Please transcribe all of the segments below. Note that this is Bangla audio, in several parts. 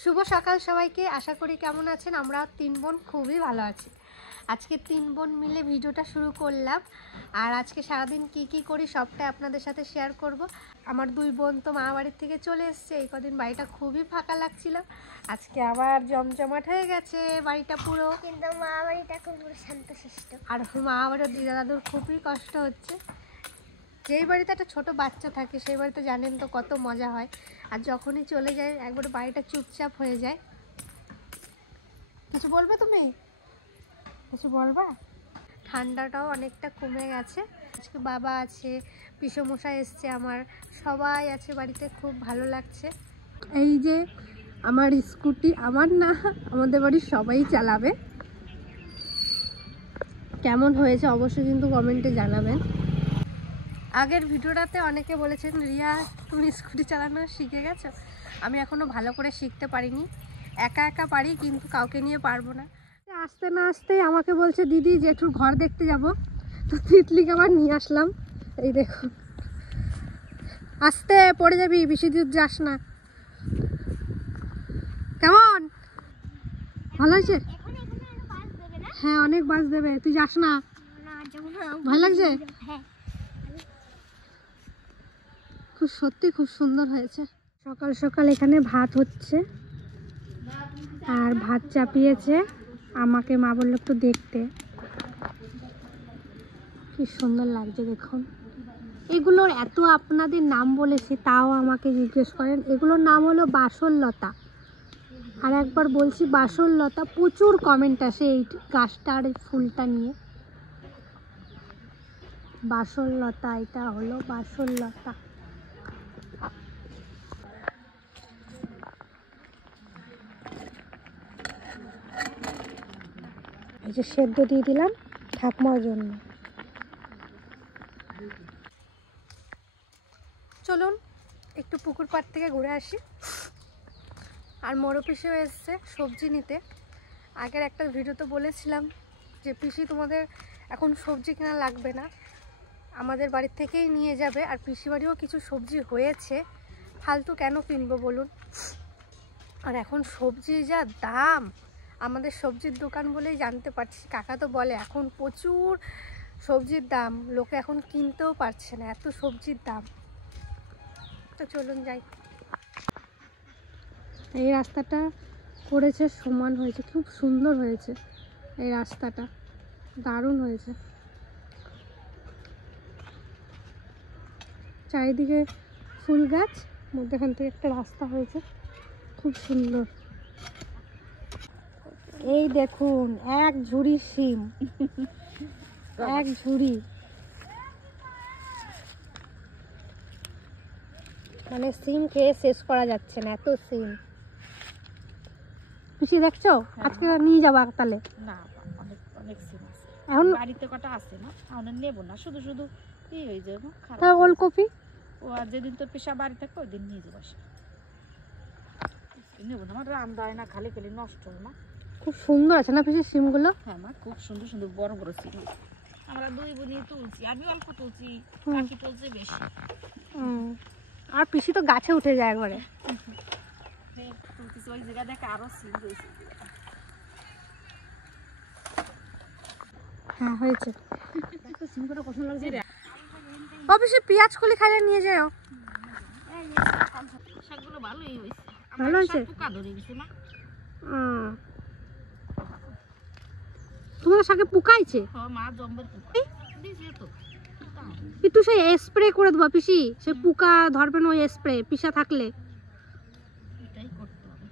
শুভ সকাল সবাইকে। আশা করি কেমন আছেন। আমরা তিন বোন খুবই ভালো আছি। আজকে তিন বোন মিলে ভিডিওটা শুরু করলাম। আর আজকে সারাদিন কি করি সবটা আপনাদের সাথে শেয়ার করব। আমার দুই বোন তো মা বাড়ির থেকে চলে এসছে। এই কদিন বাড়িটা খুবই ফাঁকা লাগছিল, আজকে আবার জমজমাট হয়ে গেছে বাড়িটা পুরো। কিন্তু মা বাড়িটা খুব শান্তশিষ্ট। আর মা বাড়ির দিদা দাদুর খুবই কষ্ট হচ্ছে। যেই বাড়িতে একটা ছোটো বাচ্চা থাকে সেই বাড়িতে জানেন তো কত মজা হয়। আর যখনই চলে যায় একবার বাড়িটা চুপচাপ হয়ে যায়। কিছু বলবে তুমি? কিছু বলবা? ঠান্ডাটাও অনেকটা কমে গেছে। আজকে বাবা আছে, পিসোমশাই এসছে, আমার সবাই আছে বাড়িতে, খুব ভালো লাগছে। এই যে আমার স্কুটি, আমার না আমাদের বাড়ির সবাই চালাবে। কেমন হয়েছে অবশ্যই কিন্তু কমেন্টে জানাবেন। আগের ভিডিওটাতে অনেকে বলেছেন রিয়া তুমি স্কুটি চালানো শিখে গেছো। আমি এখনও ভালো করে শিখতে পারিনি, একা একা পারি কিন্তু কাউকে নিয়ে পারবো না। আসতে না আসতেই আমাকে বলছে দিদি জেঠুর ঘর দেখতে যাব। তো তিতলিকে আবার নিয়ে আসলাম। এই দেখো, আসতে পড়ে যাবি, বেশি দূর যাস না। কেমন ভালো হয়েছে? হ্যাঁ অনেক বাস দেবে, তুই যাস না? ভালো লাগছে? খুব সত্যি খুব সুন্দর হয়েছে। সকাল সকাল এখানে ভাত হচ্ছে আর ভাত চাপিয়েছে আমাকে। মা বললো একটু দেখতে, কি সুন্দর লাগছে দেখুন। এগুলোর এত আপনাদের নাম বলেছি তাও আমাকে জিজ্ঞেস করেন। এগুলোর নাম হলো বাসরলতা। আর একবার বলছি বাসরলতা, প্রচুর কমেন্ট আসে এই গাছটার ফুলটা নিয়ে। বাসরলতা, এটা হলো বাসরলতা। এই যে সেদ্ধ দিয়ে দিলাম ঠাকুমার জন্য। চলুন একটু পুকুর পাড় থেকে ঘুরে আসি। আর মোড়ো পিসিও এসছে সবজি নিতে। আগের একটা ভিডিওতে বলেছিলাম যে পিসি তোমাদের এখন সবজি কেনা লাগবে না, আমাদের বাড়ির থেকেই নিয়ে যাবে। আর পিসি বাড়িও কিছু সবজি হয়েছে, ফালতু কেন কিনবো বলুন। আর এখন সবজি যা দাম, আমাদের সবজির দোকান বলেই জানতে পারছি। কাকা তো বলে এখন প্রচুর সবজির দাম, লোকে এখন কিনতেও পারছে না, এত সবজির দাম। তো চলুন যাই। এই রাস্তাটা করেছে, সমান হয়েছে, খুব সুন্দর হয়েছে এই রাস্তাটা, দারুণ হয়েছে। চারিদিকে ফুল গাছ, মধ্যখান থেকে একটা রাস্তা হয়েছে, খুব সুন্দর। এই দেখুন এক ঝুড়ি শিম, এক ঝুড়ি, মানে সিম খেয়ে শেষ করা যাচ্ছে না, এত সিম। পিসি দেখছো? আজকে নিয়ে যাবো তাহলে? না, অনেক অনেক সিম আছে এখন বাড়িতে, কটা আছে না, আমরা নেবো না, শুধু শুধু কি হয়ে যাবে খারাপ। তা ওলকপি ও আর যেদিন তোর পেশা বাড়ি থাকবে ওই দিন নিয়ে যাবো। নেবো না, আমার রান্না হয় না, খালি খালি নষ্ট হয় না। খুব সুন্দর আছে না পিসি সিমগুলো? হ্যাঁ মা, খুব সুন্দর সুন্দর বড় বড় সিম। আমরা দুই বোনই তুলছি, আমি অল্প তুলছি, বাকি তুলছে বেশি। আর পিসি তো গাছে উঠে যায় একবারে। তুলতেছি ওই জায়গা দেখে আরো সিম রয়েছে। হ্যাঁ হয়েছে। সিমগুলো পছন্দ লাগছে। অফিসে পেঁয়াজ কলি খাইলে নিয়ে যাও। শাকগুলো ভালোই হয়েছে, ভালো হয়েছে। পোকা ধরে গেছে মা। তোমাদের শাকে পোকাইছে? মা জম্বের পোকা দিয়েছে তো, একটু সেই স্প্রে করে দেবো পিসি, সে পোকা ধরবে না ওই স্প্রে পিসা থাকলে। এটাই করতে হবে।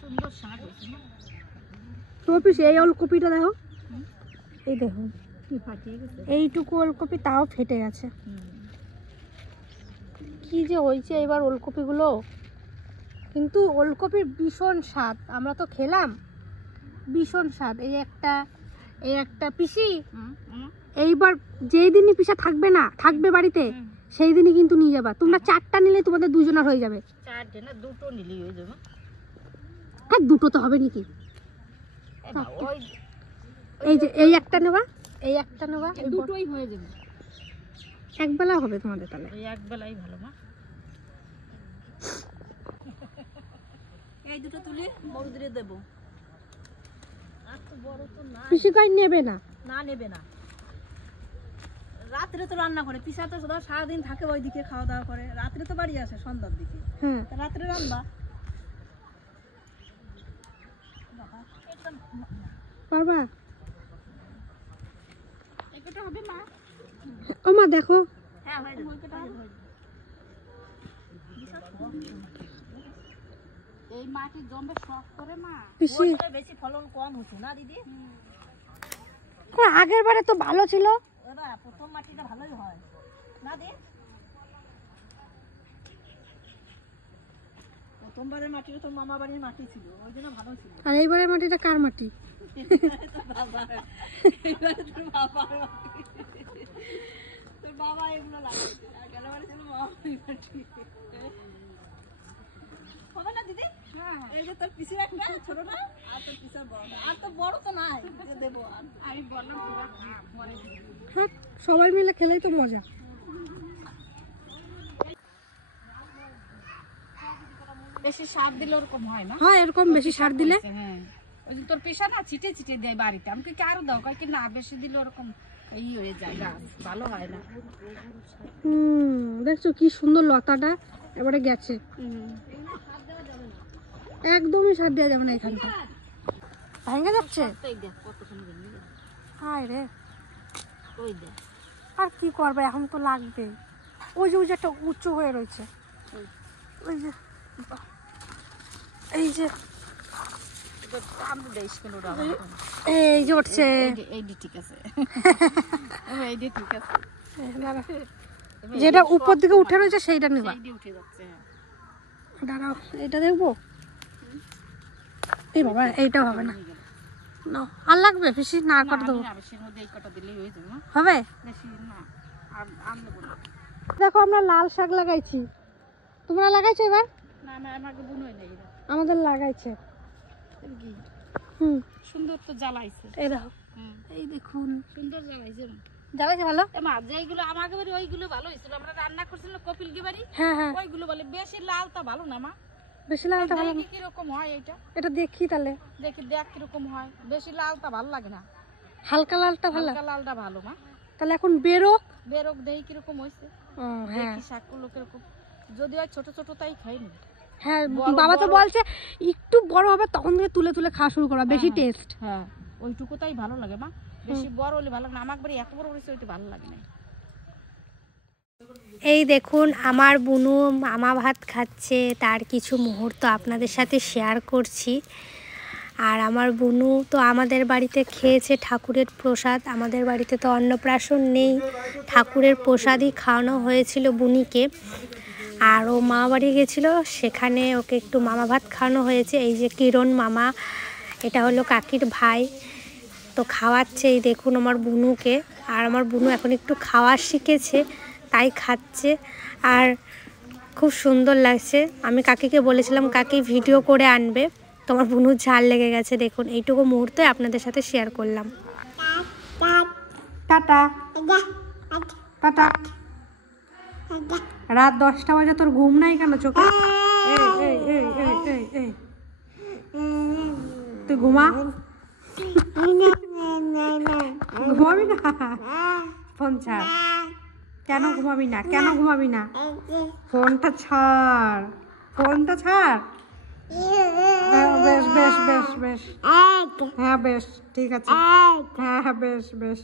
সুন্দর শাক হয়েছে না। তো পিসি এই ওলকপিটা দেখো, এই দেখুন ফাটিয়ে গেছে এইটুকু ওলকপি, তাও ফেটে গেছে। কি যে হয়েছে এবার ওলকপিগুলো, কিন্তু ওলকপির ভীষণ স্বাদ, আমরা তো খেলাম, ভীষণ স্বাদ। এই একটা পিসি এইবার যেই দিনই পিসা থাকবে না, থাকবে বাড়িতে, সেই দিনই কিন্তু নিয়ে যাবা। তোমরা চারটা নিলে তোমাদের দুজনের হয়ে যাবে। চারটে না, দুটো নিলেই হয়ে যাবে। হ্যাঁ দুটো তো হবে নাকি? এই যে এই একটা নেবা, এই একটা নেবা, দুটোই হয়ে যাবে, একবেলা হবে তোমাদের তাহলে। এই এক বেলাই ভালো মা। এই দুটো তুলি বড়দের দেব। আর তো বড় তো না, পিসি কই নেবে না। না নেবে না। রাত্রে তো রান্না করে, পিসা তো সদা সারাদিন থাকে ওইদিকে খাওয়া দাওয়া করে, রাত্রে তো বাড়ি আসে সন্ধ্যার দিকে। হ্যাঁ তা রাত্রে রান্না পারবা? একটা হবে মা। ও মা দেখো। হ্যাঁ হয়ে যাবে। এই মাটি জমবে শখ করে মা, পিসি বেশি ফলন কম হতো না দিদি? আগের বারে তো ভালো ছিল। দাদা প্রথম মাটিটা ভালোই হয় না দি? প্রথমবারের মাটিটা তো মামা বাড়ির মাটি ছিল, ওই জন্য ভালো ছিল। আর এইবারের মাটিটা কার মাটি? তোর বাবা এগুলো লাগাইছে, আর গেল বারে ছিল মামার মাটি। হবে না দিদি? এই যে তোর পিসির একটা ছোট না, আর তোর পিসার বড়, আর তো বড় তো নাই যে দেবো। আর আমি বললাম হ্যাঁ সবাই মিলে খেলেই তো মজা। বেশি সার দিলে ওরকম হয় না। হ্যাঁ এরকম বেশি সার দিলে। হ্যাঁ ওই যে তোর পেশা না ছিটে ছিটে দেয় বাড়িতে, আমি কি আরো দাও কয় কি না, বেশি দিলে ওরকম ই হয়ে যায়, গাছ ভালো হয় না। দেখছো কি সুন্দর লতাটা এবারে গেছে। একদমই সার দেওয়া যাবে না এখানটা, ভেঙে যাচ্ছে। এই দেখ কত সুন্দর নিয়ে, হায় রে। ওই দেখ আর কি করবে, এখন তো লাগবে। ওই যে একটা উঁচু হয়ে রয়েছে, ওই যে এই যে আমি দেশ কেন এই যে উঠছে। এইডি ঠিক আছে, এইডি ঠিক আছে। যেটা উপর দিকে উঠে রয়েছে সেইটা নেবা। এইডি উঠে যাচ্ছে। দাঁড়াও এটা দেখবো। এই বাবা এইটাও হবে না, নাও আর লাগবে বেশি না করে দেবো। বেশির মধ্যে এই কটা দিলেই হয়ে যাবে। হবে বেশি না আর আনলে বলো। দেখো আমরা লাল শাক লাগাইছি, তোমরা লাগাইছো এবার? না না আমাকে বুনোই নেই, আমাদের লাগাইছে। সুন্দর তো জ্বালাইছে। এই দেখো, এই দেখুন সুন্দর জ্বালাইছে। জ্বালাইছে ভালো। মা যেইগুলো আমাকে বাড়ি ওইগুলো ভালো হয়েছিল, আমরা রান্না করছিলাম কপিল কি বাড়ি, হ্যাঁ হ্যাঁ ওইগুলো বলে বেশি লালটা ভালো না মা। বেশি লালটা ভালো না। কিরকম হয় এটা এটা দেখি তাহলে, দেখি দেখ কিরকম হয়। বেশি লালটা ভালো লাগে না, হালকা লালটা ভালো। হালকা লালটা ভালো মা। তাহলে এখন বেরোক বেরোক দেখি কিরকম হয়েছে। হ্যাঁ দেখি শাকগুলো কিরকম, যদি হয় ছোট ছোট তাই খাইনি। হ্যাঁ বাবা তো বলছে একটু বড় হবে তখন থেকে তুলে তুলে খাওয়া শুরু করা, বেশি টেস্ট। হ্যাঁ ওইটুকু তাই ভালো লাগে মা, বেশি বড় হলে ভালো লাগে না। আমার বাড়ি এত বড় হয়েছে ওইটা ভালো লাগে না। এই দেখুন আমার বুনু মামা ভাত খাচ্ছে, তার কিছু মুহূর্ত আপনাদের সাথে শেয়ার করছি। আর আমার বুনু তো আমাদের বাড়িতে খেয়েছে ঠাকুরের প্রসাদ, আমাদের বাড়িতে তো অন্নপ্রাশন নেই, ঠাকুরের প্রসাদই খাওয়ানো হয়েছিল বুনিকে। আর ও মামা বাড়ি গেছিলো, সেখানে ওকে একটু মামা ভাত খাওয়ানো হয়েছে। এই যে কিরণ মামা, এটা হলো কাকির ভাই, তো খাওয়াচ্ছে এই দেখুন আমার বুনুকে। আর আমার বুনু এখন একটু খাওয়া শিখেছে, তাই খাচ্ছে আর খুব সুন্দর লাগছে। আমি কাকিকে বলেছিলাম কাকি ভিডিও করে আনবে, তোমার বুনুর ঝাল লেগে গেছে। দেখুন এইটুকু মুহূর্তে আপনাদের সাথে শেয়ার করলাম। Tata tata. রাত 10টা বাজে তোর ঘুম নাই কেন চোখে? তুই ঘুমা, ঘুমাবি না? ফোন ছাড়। কেন ঘুমাবি না? কেন ঘুমাবি না? ফোনটা ছাড়, ফোনটা ছাড়। বেশ বেশ বেশ বেশ, হ্যাঁ বেশ ঠিক আছে, হ্যাঁ হ্যাঁ বেশ বেশ,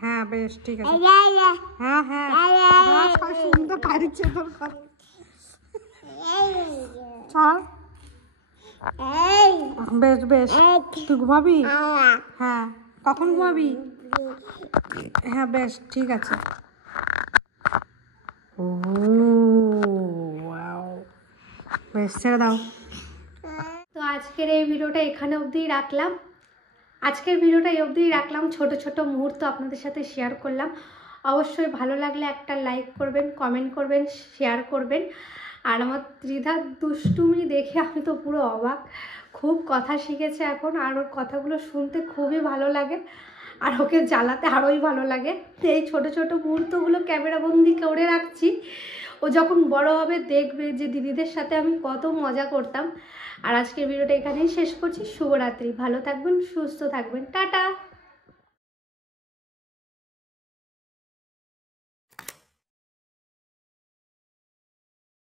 হ্যাঁ বেশ ঠিক আছে, হ্যাঁ হ্যাঁ সুন্দর পারিচ্ছে তোর কথা। চল বেশ বেশ, তুই ঘুমাবি? হ্যাঁ কখন ঘুমাবি? হ্যাঁ বেশ ঠিক আছে। ও বেশ ছেড়ে দাও। তো আজকের এই ভিডিওটা এখানে অবধিই রাখলাম। ছোট ছোট মুহূর্ত আপনাদের সাথে শেয়ার করলাম। অবশ্যই ভালো লাগলে একটা লাইক করবেন, কমেন্ট করবেন, শেয়ার করবেন। আর আমার ত্রিধার দুষ্টুমি দেখে আমি তো পুরো অবাক, খুব কথা শিখেছে এখন, আর ওর কথাগুলো শুনতে খুবই ভালো লাগে, আর ওকে জ্বালাতে আরোই ভালো লাগে। তো এই ছোট ছোট মুহূর্তগুলো ক্যামেরাবন্দি করে রাখছি, ও ও যখন বড় হবে দেখবে যে দিদিদের সাথে আমি কত মজা করতাম। আর আজকের ভিডিওটা এখানেই শেষ করছি। শুভরাত্রি, ভালো থাকবেন, সুস্থ থাকবেন, টাটা।